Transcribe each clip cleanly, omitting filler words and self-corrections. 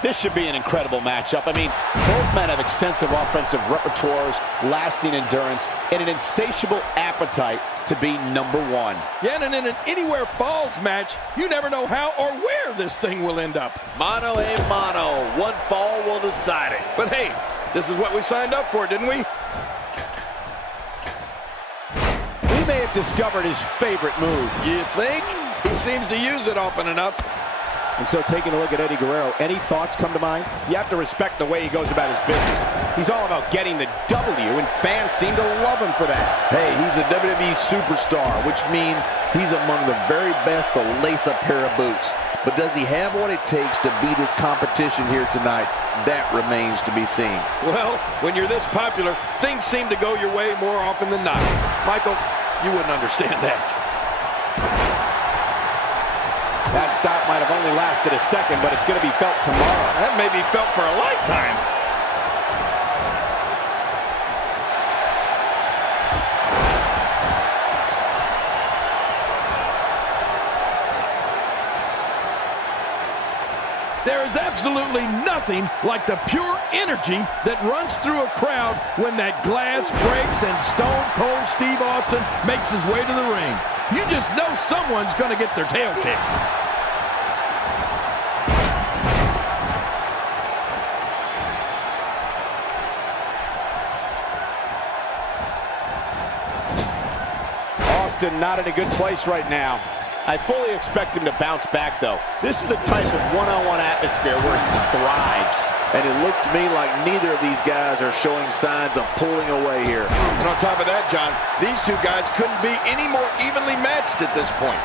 This should be an incredible matchup. I mean, both men have extensive offensive repertoires, lasting endurance, and an insatiable appetite to be number one. Yeah, and in an anywhere falls match, you never know how or where this thing will end up. Mano a mano. One fall will decide it. But hey, this is what we signed up for, didn't we? We may have discovered his favorite move. You think? He seems to use it often enough. And so taking a look at Eddie Guerrero, any thoughts come to mind? You have to respect the way he goes about his business. He's all about getting the W, and fans seem to love him for that. Hey, he's a WWE superstar, which means he's among the very best to lace a pair of boots. But does he have what it takes to beat his competition here tonight? That remains to be seen. Well, when you're this popular, things seem to go your way more often than not. Michael, you wouldn't understand that. That stop might have only lasted a second, but it's going to be felt tomorrow. That may be felt for a lifetime. There is absolutely nothing like the pure energy that runs through a crowd when that glass breaks and Stone Cold Steve Austin makes his way to the ring. You just know someone's going to get their tail kicked. Austin not in a good place right now. I fully expect him to bounce back, though. This is the type of one-on-one atmosphere where he thrives. And it looks to me like neither of these guys are showing signs of pulling away here. And on top of that, John, these two guys couldn't be any more evenly matched at this point.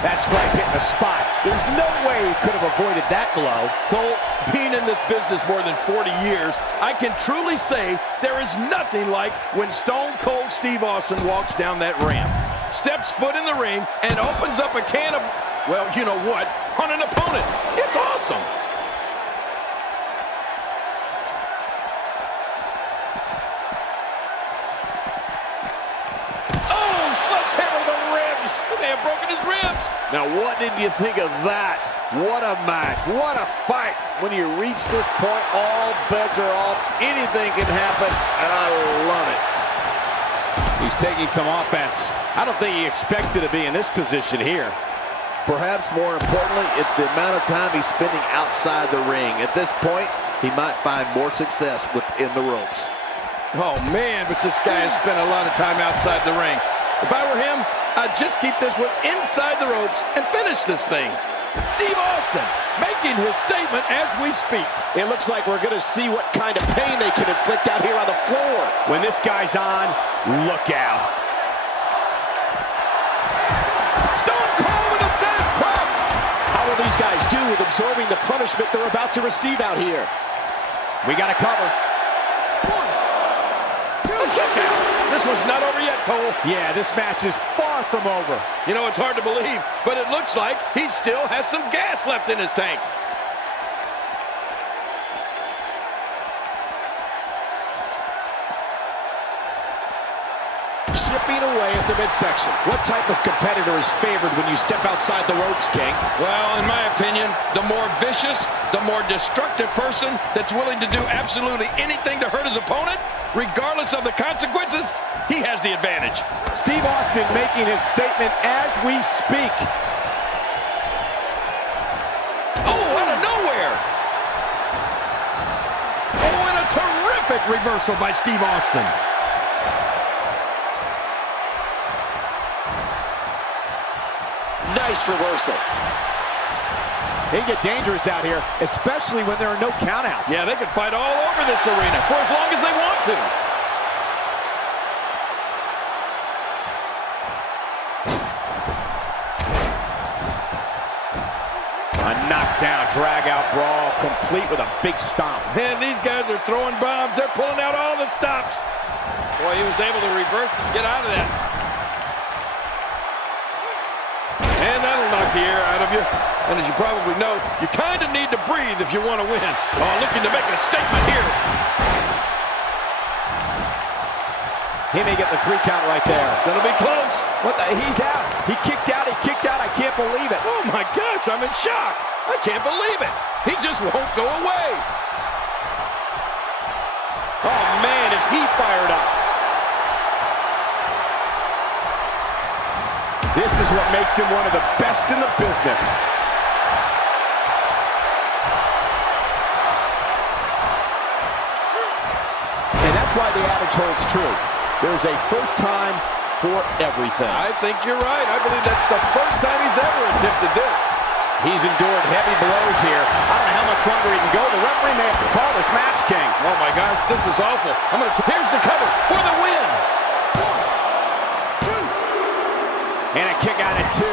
That strike hit the spot. There's no way he could have avoided that blow. Cole, being in this business more than 40 years, I can truly say there is nothing like when Stone Cold Steve Austin walks down that ramp, steps foot in the ring, and opens up a can of, well, you know what, on an opponent. It's awesome. Oh, sledgehammer to the ribs. They may have broken his ribs. Now, what did you think of that? What a match. What a fight. When you reach this point, all bets are off. Anything can happen, and I love it. He's taking some offense. I don't think he expected to be in this position here. Perhaps more importantly, it's the amount of time he's spending outside the ring. At this point, he might find more success within the ropes. Oh, man, but this guy has spent a lot of time outside the ring. If I were him, I'd just keep this one inside the ropes and finish this thing. Steve Austin making his statement as we speak. It looks like we're going to see what kind of pain they can inflict out here on the floor. When this guy's on, look out. Stone Cold with a fast press. How will these guys do with absorbing the punishment they're about to receive out here? We got to cover. A kick out. This one's not over yet, Cole. Yeah, this match is far from over. You know, it's hard to believe, but it looks like he still has some gas left in his tank. Chipping away at the midsection. What type of competitor is favored when you step outside the ropes, King? Well, in my opinion, the more vicious, the more destructive person that's willing to do absolutely anything to hurt his opponent, regardless of the consequences, he has the advantage. Steve Austin making his statement as we speak. Oh, out of nowhere. Oh, and a terrific reversal by Steve Austin. Nice reversal. They get dangerous out here, especially when there are no countouts. Yeah, they could fight all over this arena for as long as they want to. A knockdown, drag-out brawl, complete with a big stomp. Man, these guys are throwing bombs. They're pulling out all the stops. Boy, he was able to reverse and get out of that. And that'll knock the air out of you. And as you probably know, you kind of need to breathe if you want to win. Oh, looking to make a statement here. He may get the 3 count right there. Gonna be close. What the? He's out. He kicked out. I can't believe it. Oh my gosh, I'm in shock. I can't believe it. He just won't go away. Oh man, is he fired up. This is what makes him one of the best in the business. And that's why the adage holds true. There's a first time for everything. I think you're right. I believe that's the first time he's ever attempted this. He's endured heavy blows here. I don't know how much longer he can go. The referee may have to call this match, King. Oh my gosh, this is awful. Here's the cover for the win. And a kick out at 2.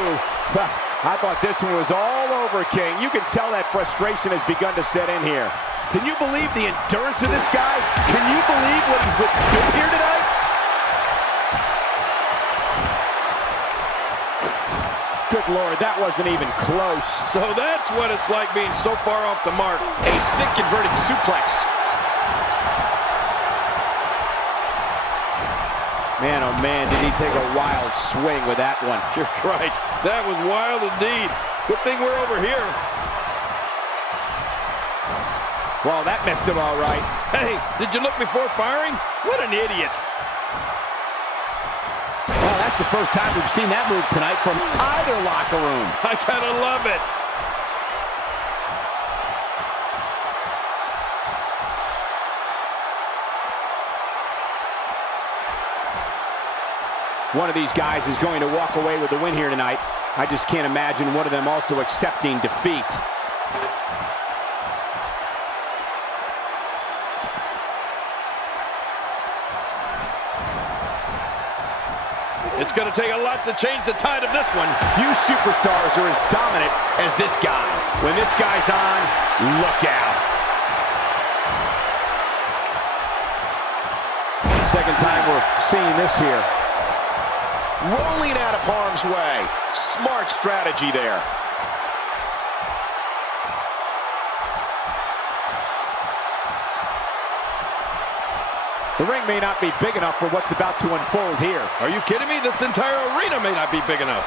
I thought this one was all over, King. You can tell that frustration has begun to set in here. Can you believe the endurance of this guy? Can you believe what he's withstood here tonight? Good Lord, that wasn't even close. So that's what it's like being so far off the mark. A sick inverted suplex. Man, oh man, did he take a wild swing with that one. You're right. That was wild indeed. Good thing we're over here. Well, that missed him all right. Hey, did you look before firing? What an idiot. Well, that's the first time we've seen that move tonight from either locker room. I gotta love it. One of these guys is going to walk away with the win here tonight. I just can't imagine one of them also accepting defeat. It's going to take a lot to change the tide of this one. Few superstars are as dominant as this guy. When this guy's on, look out. Second time we're seeing this here. Rolling out of harm's way. Smart strategy there. The ring may not be big enough for what's about to unfold here. Are you kidding me? This entire arena may not be big enough.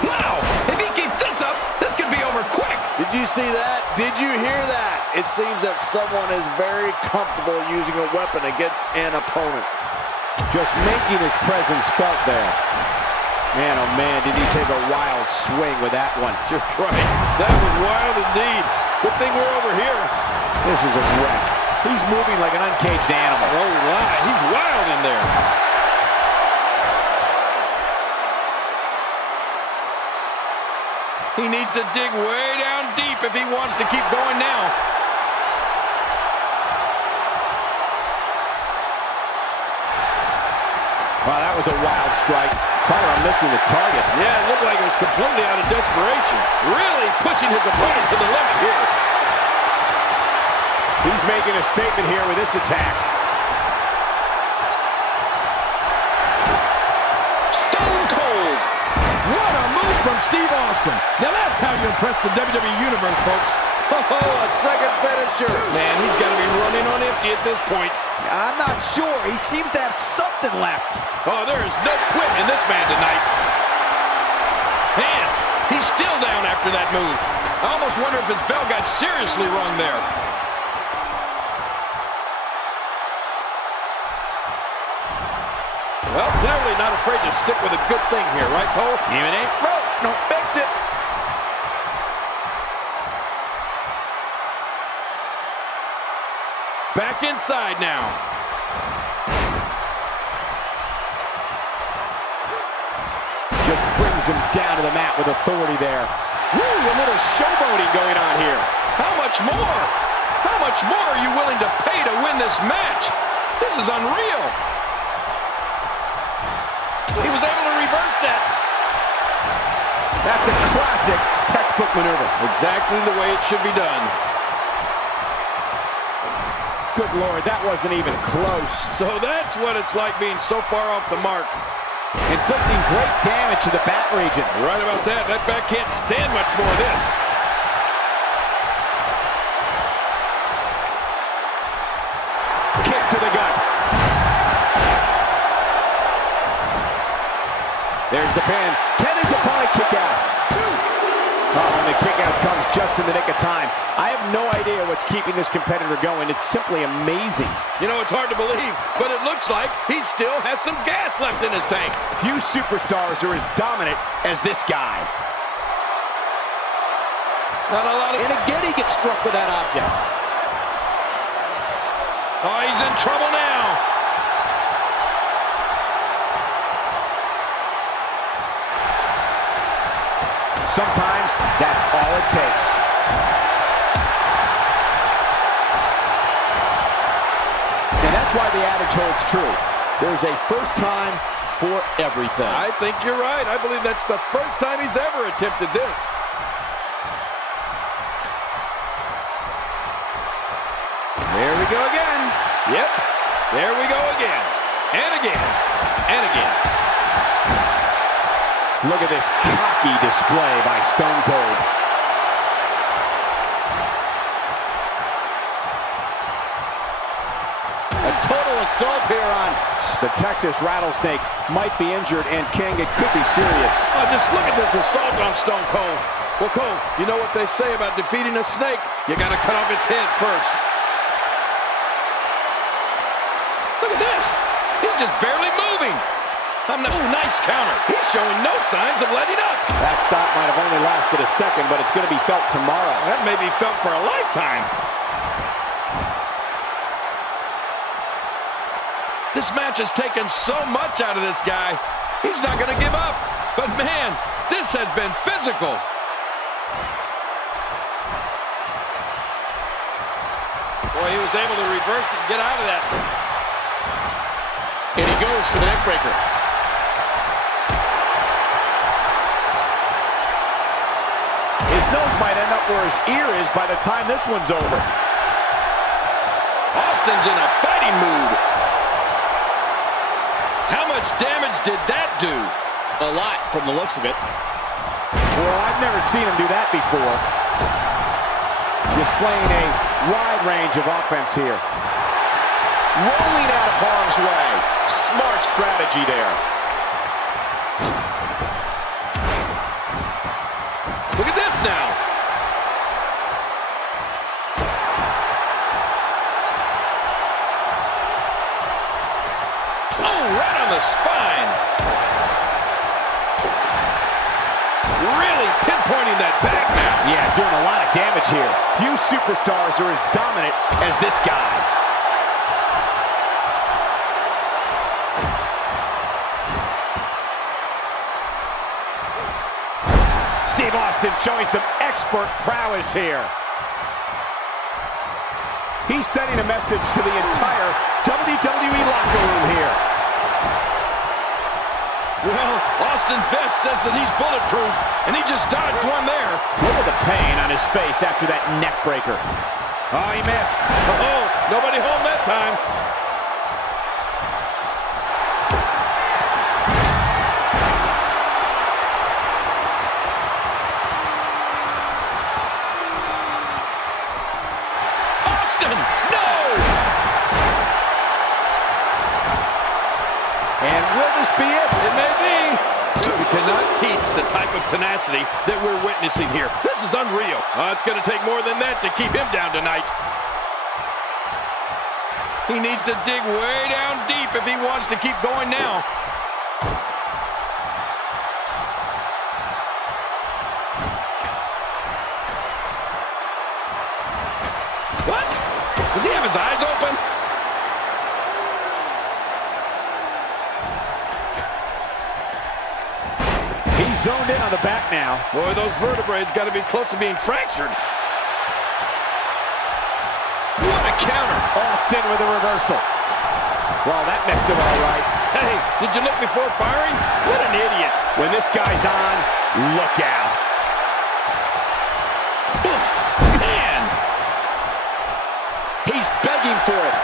Wow! If he keeps this up, this could be over quick. Did you see that? Did you hear that? It seems that someone is very comfortable using a weapon against an opponent. Just making his presence felt there. Man, oh man, did he take a wild swing with that one. You're right. That was wild indeed. Good thing we're over here. This is a wreck. He's moving like an uncaged animal. Oh, my. He's wild in there. He needs to dig way down deep if he wants to keep going now. Wow, that was a wild strike. Tyler missing the target. Yeah, it looked like it was completely out of desperation. Really pushing his opponent to the limit here. He's making a statement here with this attack. Stone Cold! What a move from Steve Austin. Now that's how you impress the WWE Universe, folks. Oh, a second finisher. Man, he's got to be running on empty at this point. I'm not sure. He seems to have something left. Oh, there is no quit in this man tonight. Man, he's still down after that move. I almost wonder if his bell got seriously wrong there. Well, clearly not afraid to stick with a good thing here, right, Cole? Even ain't broke. No, fix it. Back inside now. Just brings him down to the mat with authority there. Woo, a little showboating going on here. How much more? How much more are you willing to pay to win this match? This is unreal. He was able to reverse that. That's a classic textbook maneuver. Exactly the way it should be done. Good Lord, that wasn't even close. So that's what it's like being so far off the mark. Inflicting great damage to the back region. You're right about that. That back can't stand much more of this. There's the pin. Can his opponent kick out? Oh, and the kick out comes just in the nick of time. I have no idea what's keeping this competitor going. It's simply amazing. You know, it's hard to believe, but it looks like he still has some gas left in his tank. Few superstars are as dominant as this guy. Not a lot of... And again, he gets struck with that object. Oh, he's in trouble now. Sometimes that's all it takes. And that's why the adage holds true. There's a first time for everything. I think you're right. I believe that's the first time he's ever attempted this. There we go again. Yep. There we go again. And again. And again. Look at this cocky display by Stone Cold. A total assault here on the Texas Rattlesnake. Might be injured, and King, it could be serious. Oh, just look at this assault on Stone Cold. Well, Cole, you know what they say about defeating a snake? You got to cut off its head first. Look at this. He's just barely moving. Ooh, nice counter. He's showing no signs of letting up. That stop might have only lasted a second, but it's going to be felt tomorrow. That may be felt for a lifetime. This match has taken so much out of this guy. He's not going to give up. But man, this has been physical. Boy, he was able to reverse it and get out of that. And he goes for the neck breaker. His nose might end up where his ear is by the time this one's over. Austin's in a fighting mood. How much damage did that do? A lot from the looks of it. Well, I've never seen him do that before. Displaying a wide range of offense here. Rolling out of harm's way. Smart strategy there. Look at this now. Oh, right on the spine. Really pinpointing that back now. Yeah, doing a lot of damage here. Few superstars are as dominant as this guy. Steve Austin showing some expert prowess here. He's sending a message to the entire WWE locker room here. Well, Austin Vest says that he's bulletproof, and he just dodged one there. Look at the pain on his face after that neck breaker. Oh, he missed. Oh, nobody home that time. And will this be it? It may be. You cannot teach the type of tenacity that we're witnessing here. This is unreal. It's going to take more than that to keep him down tonight. He needs to dig way down deep if he wants to keep going now. What? Does he have his eyes open? He's zoned in on the back now. Boy, those vertebrae got to be close to being fractured. What a counter. Austin with a reversal. Well, that messed him all right. Hey, did you look before firing? What an idiot. When this guy's on, look out. Oof, man. He's begging for it.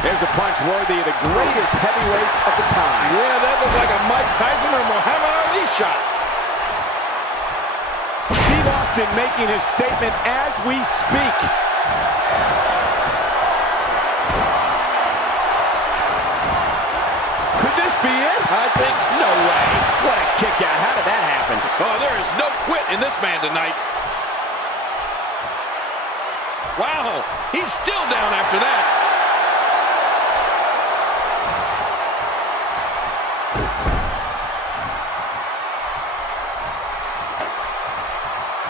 There's a punch worthy of the greatest heavyweights of the time. Yeah, that looked like a Mike Tyson or Muhammad Ali shot. Steve Austin making his statement as we speak. I think so. No way. What a kick out. How did that happen? Oh, there is no quit in this man tonight. Wow, he's still down after that.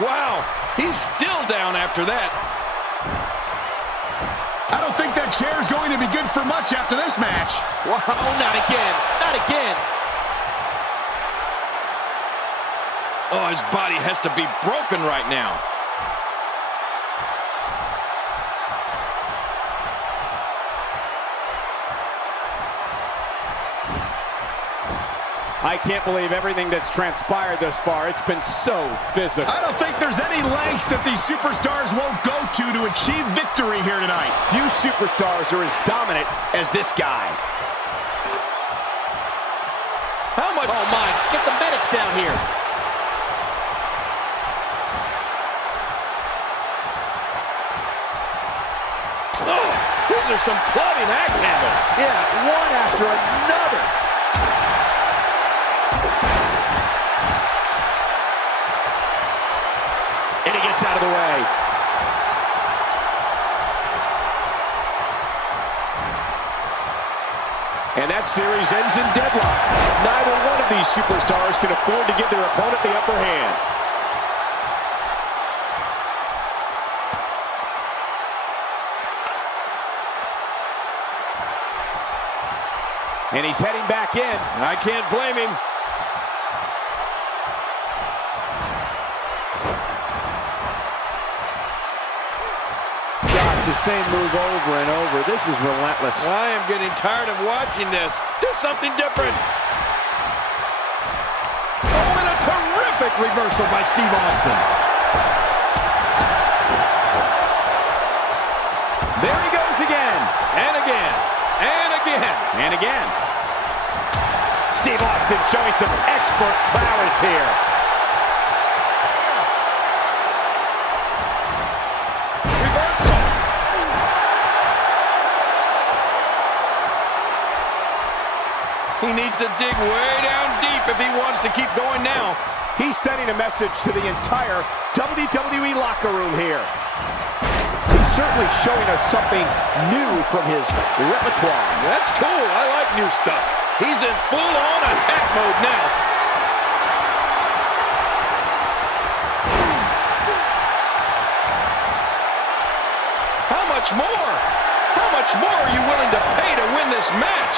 Wow, he's still down after that. I don't think that chair is going to be good for much after this match. Wow, not again, not again. Oh, his body has to be broken right now. I can't believe everything that's transpired thus far. It's been so physical. I don't think there's any lengths that these superstars won't go to achieve victory here tonight. Few superstars are as dominant as this guy. How much? Oh, my. Get the medics down here. Oh, those are some clubbing axe handles. Yeah, one after another. And he gets out of the way. And that series ends in deadlock. Neither one of these superstars can afford to give their opponent the upper hand. And he's heading back in. I can't blame him. Gosh, the same move over and over. This is relentless. I am getting tired of watching this. Do something different. Oh, and a terrific reversal by Steve Austin. There he goes again. And again. And again. And again. Steve Austin showing some expert prowess here. Reversal. He needs to dig way down deep if he wants to keep going now. He's sending a message to the entire WWE locker room here. He's certainly showing us something new from his repertoire. That's cool. I like new stuff. He's in full-on attack mode now. How much more? How much more are you willing to pay to win this match?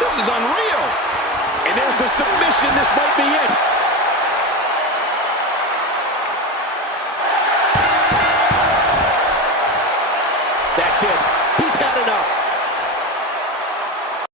This is unreal. And there's the submission. This might be it. That's it. He's had enough.